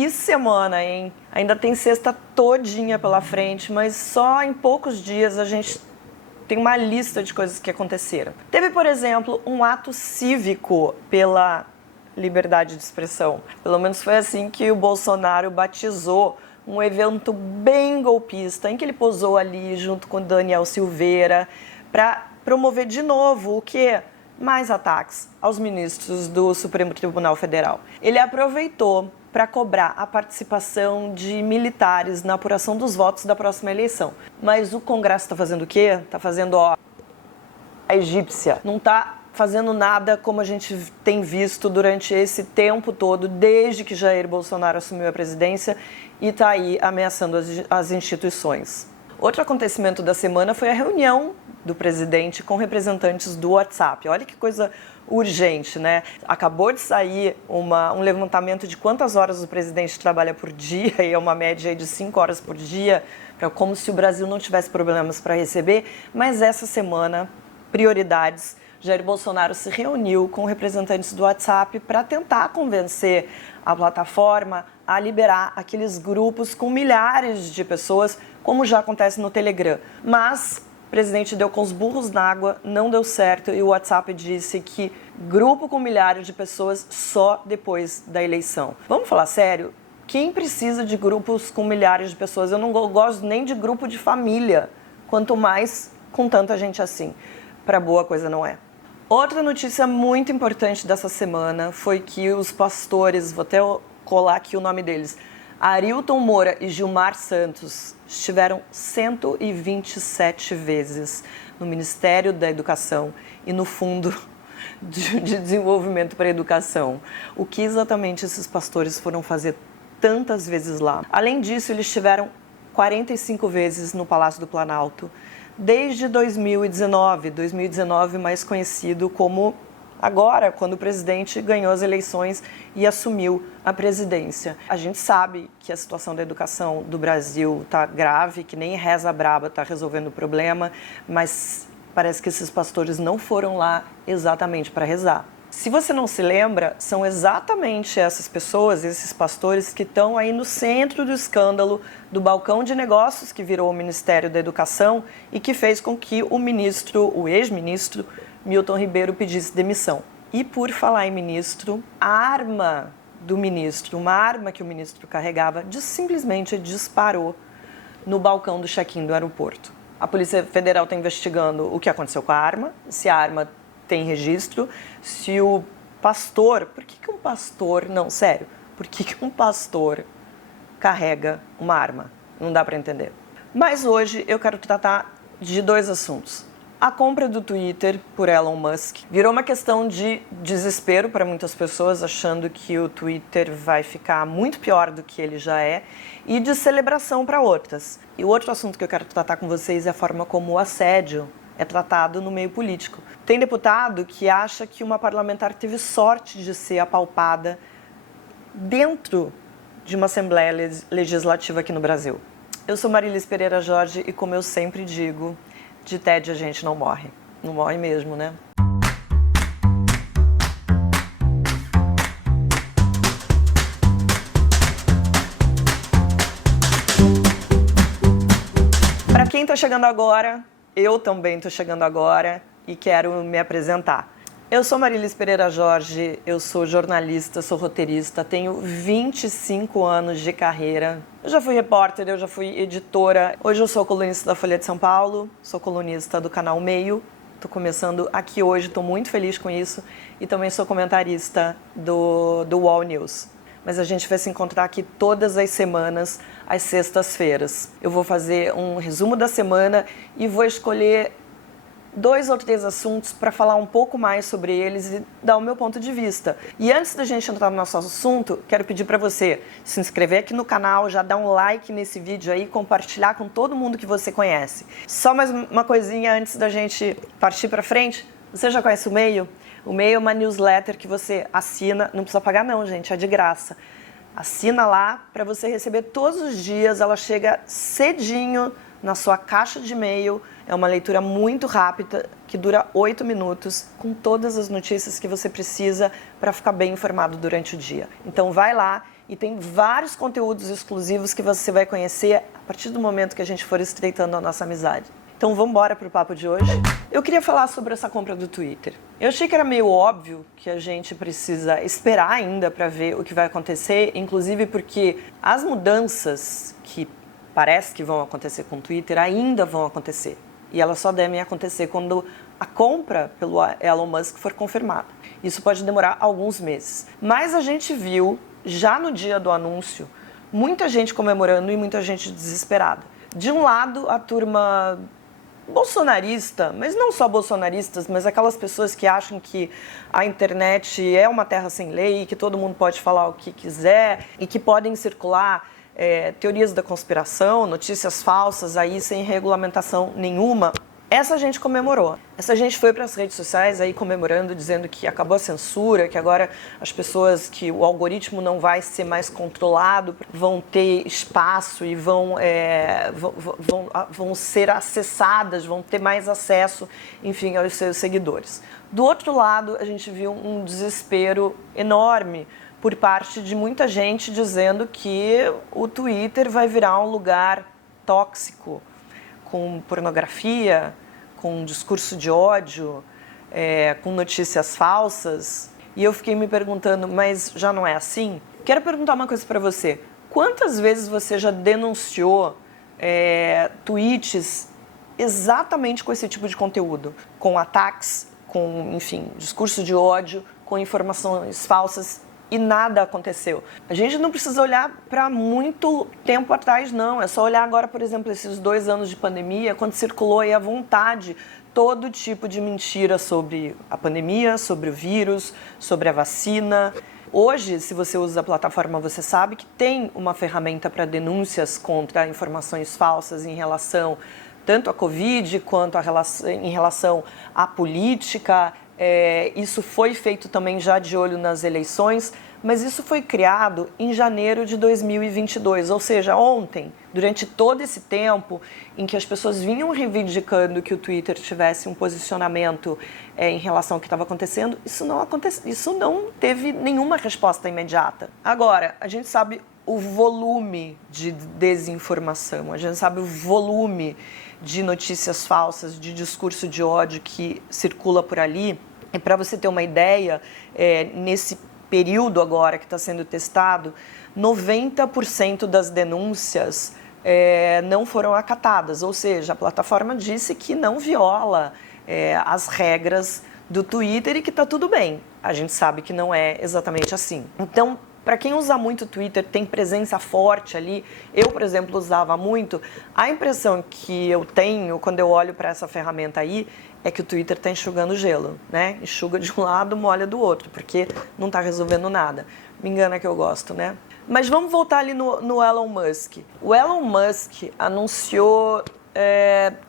Que semana, hein? Ainda tem sexta todinha pela frente, mas só em poucos dias a gente tem uma lista de coisas que aconteceram. Teve, por exemplo, um ato cívico pela liberdade de expressão. Pelo menos foi assim que o Bolsonaro batizou um evento bem golpista, em que ele posou ali junto com Daniel Silveira para promover de novo o quê? Mais ataques aos ministros do Supremo Tribunal Federal. Ele aproveitou para cobrar a participação de militares na apuração dos votos da próxima eleição. Mas o Congresso está fazendo o quê? Está fazendo, a egípcia. Não está fazendo nada como a gente tem visto durante esse tempo todo, desde que Jair Bolsonaro assumiu a presidência e está aí ameaçando as instituições. Outro acontecimento da semana foi a reunião do presidente com representantes do WhatsApp. Olha que coisa urgente, né? Acabou de sair um levantamento de quantas horas o presidente trabalha por dia, e é uma média de 5 horas por dia, como se o Brasil não tivesse problemas para receber, mas essa semana, prioridades, Jair Bolsonaro se reuniu com representantes do WhatsApp para tentar convencer a plataforma a liberar aqueles grupos com milhares de pessoas, como já acontece no Telegram. Mas o presidente deu com os burros na água, não deu certo, e o WhatsApp disse que grupo com milhares de pessoas só depois da eleição. Vamos falar sério? Quem precisa de grupos com milhares de pessoas? Eu não gosto nem de grupo de família, quanto mais com tanta gente assim. Para boa coisa não é. Outra notícia muito importante dessa semana foi que os pastores, vou até colar aqui o nome deles, Arilton Moura e Gilmar Santos, estiveram 127 vezes no Ministério da Educação e no Fundo de Desenvolvimento para a Educação. O que exatamente esses pastores foram fazer tantas vezes lá? Além disso, eles estiveram 45 vezes no Palácio do Planalto, desde 2019 mais conhecido como agora, quando o presidente ganhou as eleições e assumiu a presidência. A gente sabe que a situação da educação do Brasil está grave, que nem reza braba está resolvendo o problema, mas parece que esses pastores não foram lá exatamente para rezar. Se você não se lembra, são exatamente essas pessoas, esses pastores que estão aí no centro do escândalo do balcão de negócios que virou o Ministério da Educação e que fez com que o ex-ministro Milton Ribeiro pedisse demissão. E por falar em ministro, a arma do ministro, uma arma que o ministro carregava, simplesmente disparou no balcão do check-in do aeroporto. A Polícia Federal está investigando o que aconteceu com a arma, se a arma tem registro, se o pastor... Por que um pastor... Não, sério. Por que um pastor carrega uma arma? Não dá para entender. Mas hoje eu quero tratar de 2 assuntos. A compra do Twitter por Elon Musk virou uma questão de desespero para muitas pessoas, achando que o Twitter vai ficar muito pior do que ele já é, e de celebração para outras. E o outro assunto que eu quero tratar com vocês é a forma como o assédio é tratado no meio político. Tem deputado que acha que uma parlamentar teve sorte de ser apalpada dentro de uma Assembleia Legislativa aqui no Brasil. Eu sou Marilis Pereira Jorge e, como eu sempre digo, de tédio a gente não morre. Não morre mesmo, né? Para quem está chegando agora, eu também estou chegando agora e quero me apresentar. Eu sou Marilis Pereira Jorge, eu sou jornalista, sou roteirista, tenho 25 anos de carreira. Eu já fui repórter, eu já fui editora. Hoje eu sou colunista da Folha de São Paulo, sou colunista do canal Meio. Estou começando aqui hoje, estou muito feliz com isso. E também sou comentarista do UOL News. Mas a gente vai se encontrar aqui todas as semanas, às sextas-feiras. Eu vou fazer um resumo da semana e vou escolher 2 ou 3 assuntos para falar um pouco mais sobre eles e dar o meu ponto de vista. E antes da gente entrar no nosso assunto, quero pedir para você se inscrever aqui no canal, já dar um like nesse vídeo aí, compartilhar com todo mundo que você conhece. Só mais uma coisinha antes da gente partir para frente. Você já conhece o Meio? O Meio é uma newsletter que você assina, não precisa pagar não, gente, é de graça. Assina lá para você receber todos os dias, ela chega cedinho na sua caixa de e-mail. É uma leitura muito rápida, que dura 8 minutos, com todas as notícias que você precisa para ficar bem informado durante o dia. Então vai lá e tem vários conteúdos exclusivos que você vai conhecer a partir do momento que a gente for estreitando a nossa amizade. Então vamos embora para o papo de hoje. Eu queria falar sobre essa compra do Twitter. Eu achei que era meio óbvio que a gente precisa esperar ainda para ver o que vai acontecer, inclusive porque as mudanças que parece que vão acontecer com o Twitter ainda vão acontecer. E elas só devem acontecer quando a compra pelo Elon Musk for confirmada. Isso pode demorar alguns meses. Mas a gente viu, já no dia do anúncio, muita gente comemorando e muita gente desesperada. De um lado, a turma bolsonarista, mas não só bolsonaristas, mas aquelas pessoas que acham que a internet é uma terra sem lei, que todo mundo pode falar o que quiser e que podem circular teorias da conspiração, notícias falsas aí sem regulamentação nenhuma. Essa gente comemorou. Essa gente foi para as redes sociais aí comemorando, dizendo que acabou a censura, que agora as pessoas, que o algoritmo não vai ser mais controlado, vão ter espaço e vão ser acessadas, vão ter mais acesso, enfim, aos seus seguidores. Do outro lado, a gente viu um desespero enorme por parte de muita gente dizendo que o Twitter vai virar um lugar tóxico, com pornografia, com discurso de ódio, com notícias falsas. E eu fiquei me perguntando, mas já não é assim? Quero perguntar uma coisa para você. Quantas vezes você já denunciou tweets exatamente com esse tipo de conteúdo? Com ataques, com, enfim, discurso de ódio, com informações falsas, e nada aconteceu. A gente não precisa olhar para muito tempo atrás, não. É só olhar agora, por exemplo, esses 2 anos de pandemia, quando circulou aí à vontade todo tipo de mentira sobre a pandemia, sobre o vírus, sobre a vacina. Hoje, se você usa a plataforma, você sabe que tem uma ferramenta para denúncias contra informações falsas em relação tanto à Covid quanto em relação à política. Isso foi feito também já de olho nas eleições, mas isso foi criado em janeiro de 2022, ou seja, ontem, durante todo esse tempo em que as pessoas vinham reivindicando que o Twitter tivesse um posicionamento em relação ao que estava acontecendo, isso não teve nenhuma resposta imediata. Agora, a gente sabe o volume de desinformação, a gente sabe o volume de notícias falsas, de discurso de ódio que circula por ali. E para você ter uma ideia, nesse período agora que está sendo testado, 90% das denúncias não foram acatadas, ou seja, a plataforma disse que não viola as regras do Twitter e que está tudo bem. A gente sabe que não é exatamente assim. Então, para quem usa muito o Twitter, tem presença forte ali, eu, por exemplo, usava muito, a impressão que eu tenho quando eu olho para essa ferramenta aí é que o Twitter está enxugando gelo, né? Enxuga de um lado, molha do outro, porque não está resolvendo nada. Me engana que eu gosto, né? Mas vamos voltar ali no Elon Musk. O Elon Musk anunciou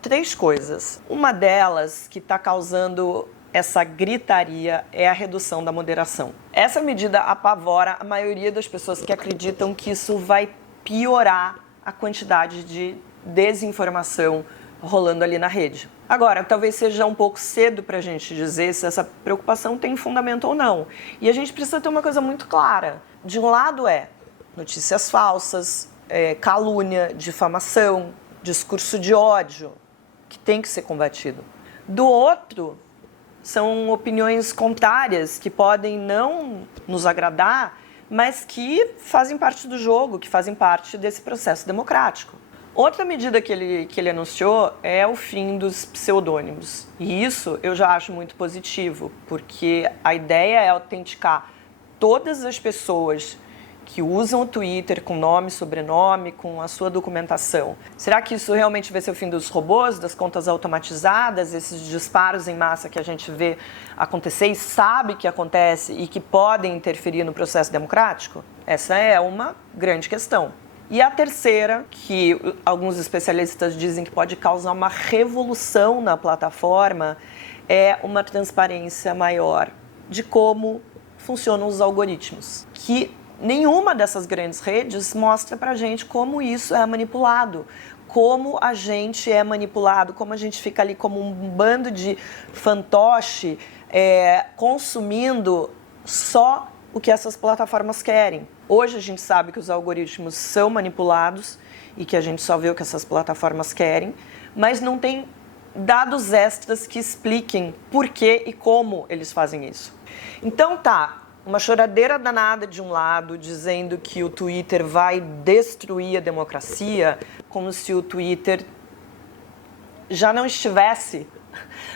3 coisas. Uma delas, que está causando essa gritaria, é a redução da moderação. Essa medida apavora a maioria das pessoas que acreditam que isso vai piorar a quantidade de desinformação rolando ali na rede. Agora, talvez seja um pouco cedo para a gente dizer se essa preocupação tem fundamento ou não. E a gente precisa ter uma coisa muito clara. De um lado notícias falsas, calúnia, difamação, discurso de ódio, que tem que ser combatido. Do outro, são opiniões contrárias que podem não nos agradar, mas que fazem parte do jogo, que fazem parte desse processo democrático. Outra medida que ele anunciou é o fim dos pseudônimos. E isso eu já acho muito positivo, porque a ideia é autenticar todas as pessoas que usam o Twitter com nome, sobrenome, com a sua documentação. Será que isso realmente vai ser o fim dos robôs, das contas automatizadas, esses disparos em massa que a gente vê acontecer e sabe que acontece e que podem interferir no processo democrático? Essa é uma grande questão. E a terceira, que alguns especialistas dizem que pode causar uma revolução na plataforma, é uma transparência maior de como funcionam os algoritmos, que nenhuma dessas grandes redes mostra pra gente como isso é manipulado, como a gente é manipulado, como a gente fica ali como um bando de fantoche consumindo só o que essas plataformas querem. Hoje a gente sabe que os algoritmos são manipulados e que a gente só vê o que essas plataformas querem, mas não tem dados extras que expliquem por que e como eles fazem isso. Então tá, uma choradeira danada de um lado, dizendo que o Twitter vai destruir a democracia, como se o Twitter já não estivesse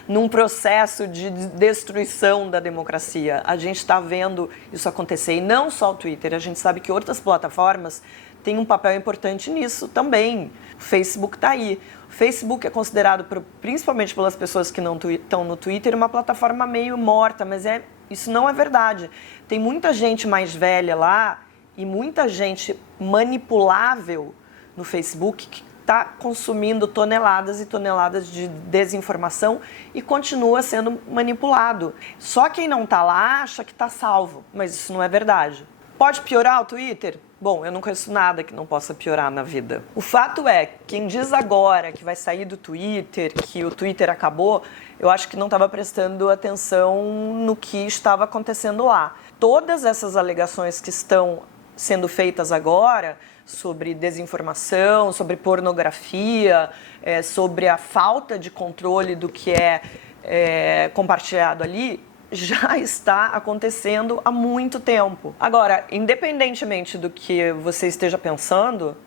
num processo de destruição da democracia. A gente está vendo isso acontecer, e não só o Twitter, a gente sabe que outras plataformas têm um papel importante nisso também. O Facebook está aí. O Facebook é considerado, principalmente pelas pessoas que não estão no Twitter, uma plataforma meio morta, mas isso não é verdade. Tem muita gente mais velha lá e muita gente manipulável no Facebook que está consumindo toneladas e toneladas de desinformação e continua sendo manipulado. Só quem não está lá acha que está salvo, mas isso não é verdade. Pode piorar o Twitter? Bom, eu não conheço nada que não possa piorar na vida. O fato é, quem diz agora que vai sair do Twitter, que o Twitter acabou, eu acho que não estava prestando atenção no que estava acontecendo lá. Todas essas alegações que estão sendo feitas agora sobre desinformação, sobre pornografia, sobre a falta de controle do que é compartilhado ali, já está acontecendo há muito tempo. Agora, independentemente do que você esteja pensando,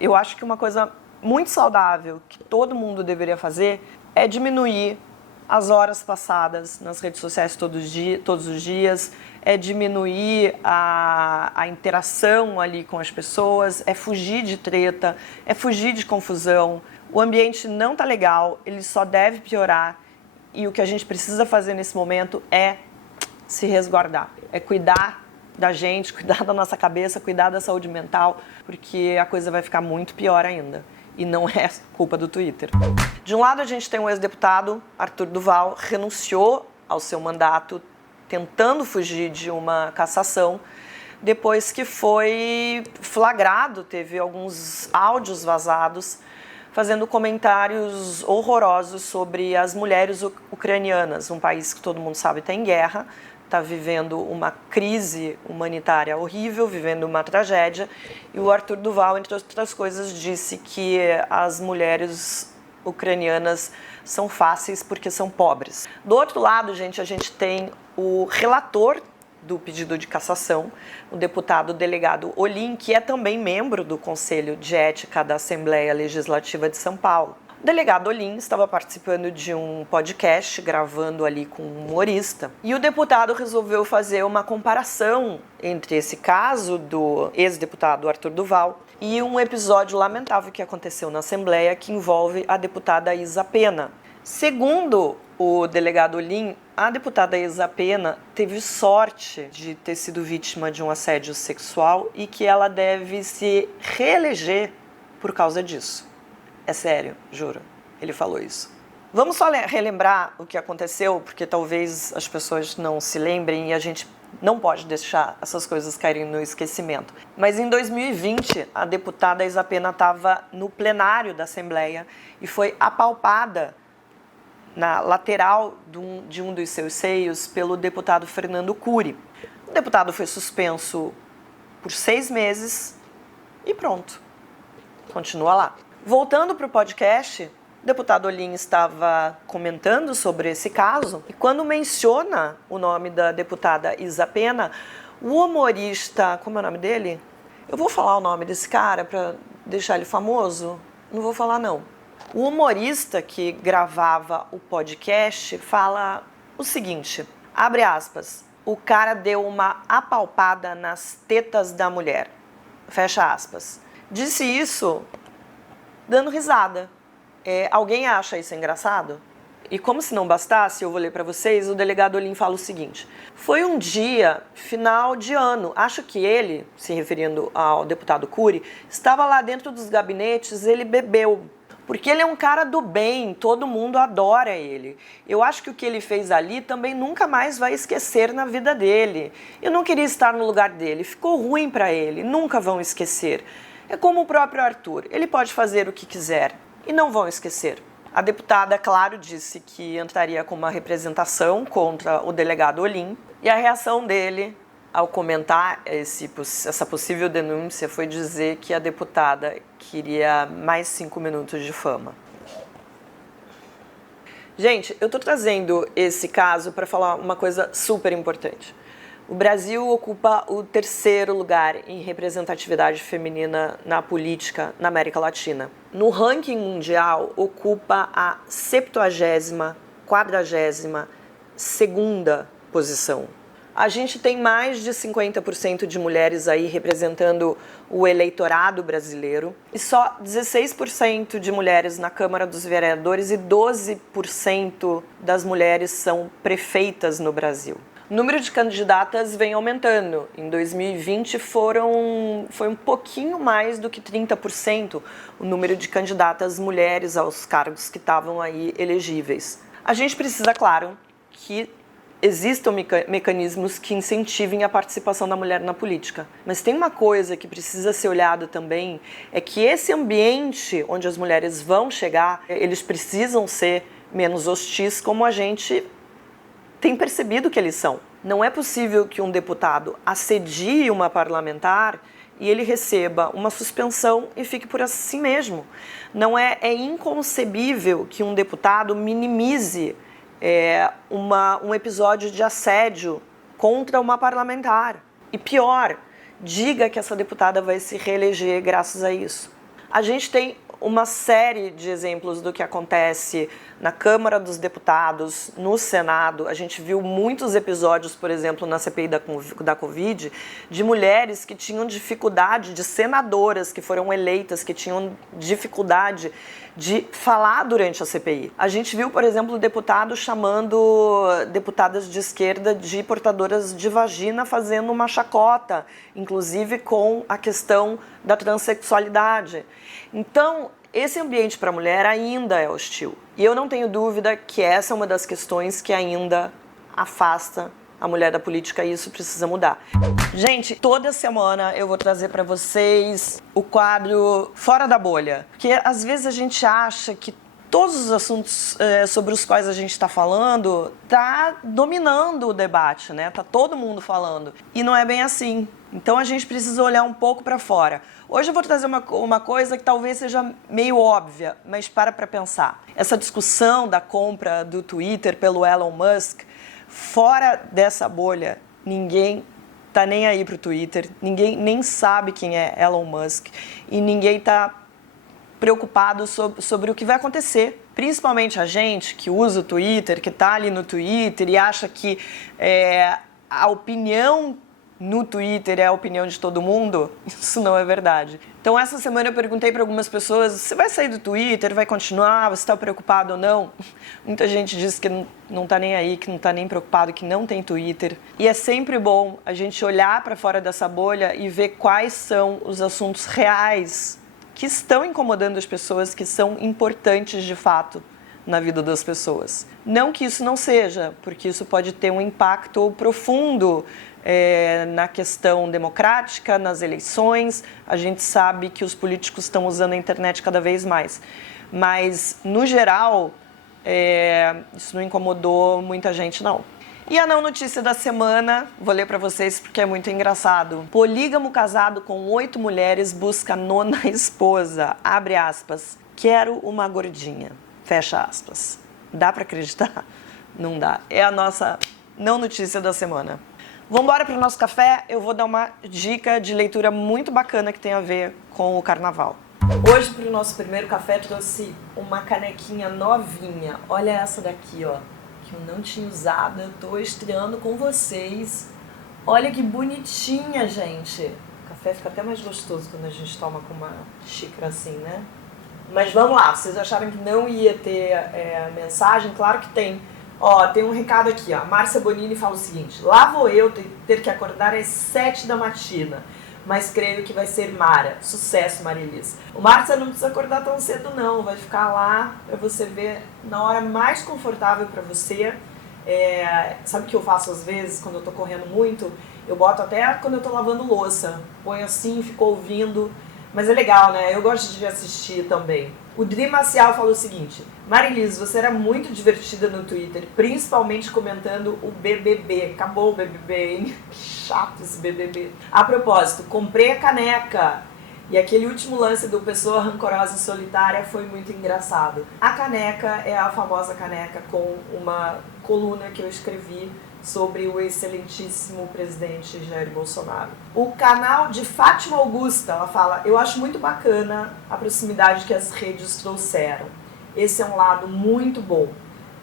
eu acho que uma coisa muito saudável que todo mundo deveria fazer é diminuir as horas passadas nas redes sociais todos os dias, é diminuir a interação ali com as pessoas, é fugir de treta, é fugir de confusão. O ambiente não está legal, ele só deve piorar. E o que a gente precisa fazer nesse momento é se resguardar, é cuidar da gente, cuidar da nossa cabeça, cuidar da saúde mental, porque a coisa vai ficar muito pior ainda. E não é culpa do Twitter. De um lado, a gente tem um ex-deputado, Arthur Duval, renunciou ao seu mandato, tentando fugir de uma cassação, depois que foi flagrado, teve alguns áudios vazados, fazendo comentários horrorosos sobre as mulheres ucranianas, um país que todo mundo sabe está em guerra, está vivendo uma crise humanitária horrível, vivendo uma tragédia, e o Arthur Duval, entre outras coisas, disse que as mulheres ucranianas são fáceis porque são pobres. Do outro lado, gente, a gente tem o relator do pedido de cassação, o deputado delegado Olin, que é também membro do Conselho de Ética da Assembleia Legislativa de São Paulo. O delegado Olin estava participando de um podcast, gravando ali com um humorista, e o deputado resolveu fazer uma comparação entre esse caso do ex-deputado Arthur Duval e um episódio lamentável que aconteceu na Assembleia que envolve a deputada Isa Pena. Segundo o delegado Olin, a deputada Isa Pena teve sorte de ter sido vítima de um assédio sexual e que ela deve se reeleger por causa disso. É sério, juro. Ele falou isso. Vamos só relembrar o que aconteceu, porque talvez as pessoas não se lembrem e a gente não pode deixar essas coisas caírem no esquecimento. Mas em 2020, a deputada Isa Pena estava no plenário da Assembleia e foi apalpada na lateral de um dos seus seios pelo deputado Fernando Cury. O deputado foi suspenso por 6 meses e pronto, continua lá. Voltando para o podcast, o deputado Olin estava comentando sobre esse caso e quando menciona o nome da deputada Isa Pena, o humorista, como é o nome dele? Eu vou falar o nome desse cara para deixar ele famoso? Não vou falar não. O humorista que gravava o podcast fala o seguinte, abre aspas, o cara deu uma apalpada nas tetas da mulher, fecha aspas. Disse isso dando risada. Alguém acha isso engraçado? E como se não bastasse, eu vou ler para vocês, o delegado Olin fala o seguinte, foi um dia, final de ano, acho que ele, se referindo ao deputado Cury, estava lá dentro dos gabinetes, ele bebeu. Porque ele é um cara do bem, todo mundo adora ele. Eu acho que o que ele fez ali também nunca mais vai esquecer na vida dele. Eu não queria estar no lugar dele, ficou ruim para ele, nunca vão esquecer. É como o próprio Arthur, ele pode fazer o que quiser e não vão esquecer. A deputada, claro, disse que entraria com uma representação contra o delegado Olin e a reação dele ao comentar essa possível denúncia foi dizer que a deputada queria mais 5 minutos de fama. Gente, eu tô trazendo esse caso para falar uma coisa super importante. O Brasil ocupa o 3º lugar em representatividade feminina na política na América Latina. No ranking mundial, ocupa a 70ª, 42ª posição. A gente tem mais de 50% de mulheres aí representando o eleitorado brasileiro e só 16% de mulheres na Câmara dos Vereadores e 12% das mulheres são prefeitas no Brasil. O número de candidatas vem aumentando. Em 2020 foi um pouquinho mais do que 30% o número de candidatas mulheres aos cargos que estavam aí elegíveis. A gente precisa, claro, que existam mecanismos que incentivem a participação da mulher na política. Mas tem uma coisa que precisa ser olhada também, é que esse ambiente onde as mulheres vão chegar, eles precisam ser menos hostis, como a gente tem percebido que eles são. Não é possível que um deputado assedie uma parlamentar e ele receba uma suspensão e fique por assim mesmo. É inconcebível que um deputado minimize um episódio de assédio contra uma parlamentar. E pior, diga que essa deputada vai se reeleger graças a isso. A gente tem uma série de exemplos do que acontece na Câmara dos Deputados, no Senado. A gente viu muitos episódios, por exemplo, na CPI da Covid, de mulheres que tinham dificuldade, de senadoras que foram eleitas, que tinham dificuldade de falar durante a CPI. A gente viu, por exemplo, o deputado chamando deputadas de esquerda de portadoras de vagina, fazendo uma chacota, inclusive com a questão da transexualidade. Então, esse ambiente para a mulher ainda é hostil. E eu não tenho dúvida que essa é uma das questões que ainda afasta a mulher da política e isso precisa mudar. Gente, toda semana eu vou trazer para vocês o quadro Fora da Bolha. Porque às vezes a gente acha que todos os assuntos sobre os quais a gente está falando tá dominando o debate, né? Tá todo mundo falando. E não é bem assim. Então a gente precisa olhar um pouco para fora. Hoje eu vou trazer uma coisa que talvez seja meio óbvia, mas para pensar. Essa discussão da compra do Twitter pelo Elon Musk, fora dessa bolha, ninguém tá nem aí pro Twitter, ninguém nem sabe quem é Elon Musk e ninguém tá preocupado sobre o que vai acontecer. Principalmente a gente que usa o Twitter, que tá ali no Twitter e acha que a opinião no Twitter é a opinião de todo mundo, isso não é verdade. Então essa semana eu perguntei para algumas pessoas, você vai sair do Twitter, vai continuar, você está preocupado ou não? Muita gente disse que não está nem aí, que não está nem preocupado, que não tem Twitter. E é sempre bom a gente olhar para fora dessa bolha e ver quais são os assuntos reais que estão incomodando as pessoas, que são importantes de fato na vida das pessoas. Não que isso não seja, porque isso pode ter um impacto profundo na questão democrática, nas eleições. A gente sabe que os políticos estão usando a internet cada vez mais. Mas, no geral, isso não incomodou muita gente, não. E a não notícia da semana, vou ler para vocês porque é muito engraçado. Polígamo casado com 8 mulheres busca 9ª esposa. Abre aspas. Quero uma gordinha. Fecha aspas. Dá para acreditar? Não dá. É a nossa não notícia da semana. Vamos embora para o nosso café. Eu vou dar uma dica de leitura muito bacana que tem a ver com o carnaval. Hoje, para o nosso primeiro café, trouxe uma canequinha novinha. Olha essa daqui, ó, que eu não tinha usado. Eu tô estreando com vocês. Olha que bonitinha, gente. O café fica até mais gostoso quando a gente toma com uma xícara assim, né? Mas vamos lá. Vocês acharam que não ia ter mensagem? Claro que tem. Ó, tem um recado aqui, ó. Márcia Bonini fala o seguinte: lá vou eu ter que acordar às 7 da matina, mas creio que vai ser Mara. Sucesso, Marilis. O Márcia não precisa acordar tão cedo não, vai ficar lá pra você ver na hora mais confortável pra você. Sabe o que eu faço às vezes, quando eu tô correndo muito? Eu boto até quando eu tô lavando louça. Põe assim, fico ouvindo Mas é legal, né? Eu gosto de assistir também. O Dri Maciel falou o seguinte: Marilis, você era muito divertida no Twitter, principalmente comentando o BBB. Acabou o BBB, hein? Que chato esse BBB. A propósito, comprei a caneca. E aquele último lance do Pessoa Rancorosa e Solitária foi muito engraçado. A caneca é a famosa caneca com uma coluna que eu escrevi sobre o excelentíssimo presidente Jair Bolsonaro. O canal de Fátima Augusta, ela fala: eu acho muito bacana a proximidade que as redes trouxeram. Esse é um lado muito bom.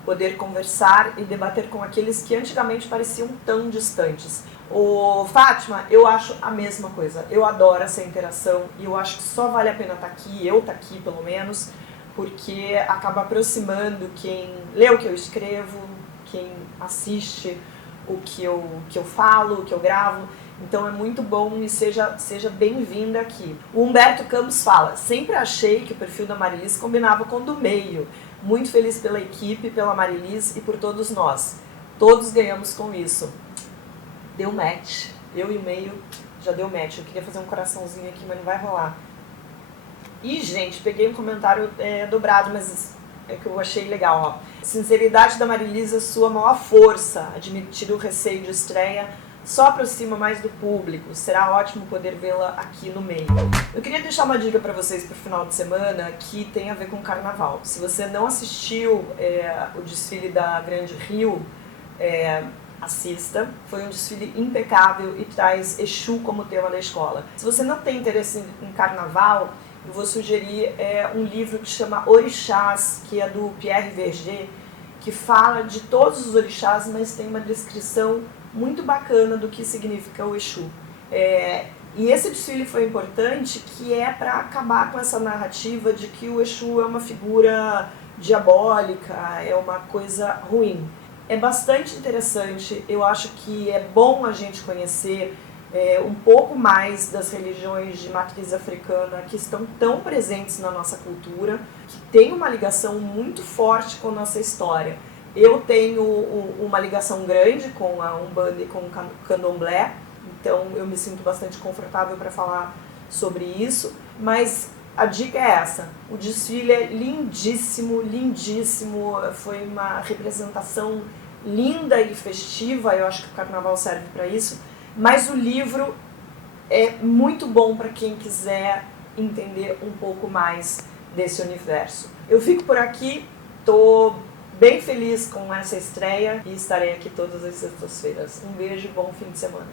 Poder conversar e debater com aqueles que antigamente pareciam tão distantes. Ô, Fátima, eu acho a mesma coisa. Eu adoro essa interação e eu acho que só vale a pena estar aqui, eu estar aqui pelo menos, porque acaba aproximando quem lê o que eu escrevo, quem assiste o que eu falo, o que eu gravo. Então é muito bom e seja bem-vinda aqui. O Humberto Campos fala: sempre achei que o perfil da Marilis combinava com o do meio. Muito feliz pela equipe, pela Marilis e por todos nós. Todos ganhamos com isso. Deu match. Eu e o meio já deu match. Eu queria fazer um coraçãozinho aqui, mas não vai rolar. E, gente, peguei um comentário dobrado, mas é que eu achei legal, ó. Sinceridade da Marilis é sua maior força. Admitir o receio de estreia só aproxima mais do público. Será ótimo poder vê-la aqui no meio. Eu queria deixar uma dica para vocês para o final de semana que tem a ver com o carnaval. Se você não assistiu o desfile da Grande Rio, assista. Foi um desfile impecável e traz Exu como tema da escola. Se você não tem interesse em carnaval, eu vou sugerir um livro que chama Orixás, que é do Pierre Verger, que fala de todos os orixás, mas tem uma descrição muito bacana do que significa o Exu. E esse desfile foi importante, que é para acabar com essa narrativa de que o Exu é uma figura diabólica, é uma coisa ruim. É bastante interessante, eu acho que é bom a gente conhecer um pouco mais das religiões de matriz africana que estão tão presentes na nossa cultura, que tem uma ligação muito forte com a nossa história. Eu tenho uma ligação grande com a Umbanda e com o Candomblé, então eu me sinto bastante confortável para falar sobre isso, mas a dica é essa: o desfile é lindíssimo, lindíssimo, foi uma representação linda e festiva, eu acho que o carnaval serve para isso, mas o livro é muito bom para quem quiser entender um pouco mais desse universo. Eu fico por aqui, estou bem feliz com essa estreia e estarei aqui todas as sextas-feiras. Um beijo e bom fim de semana.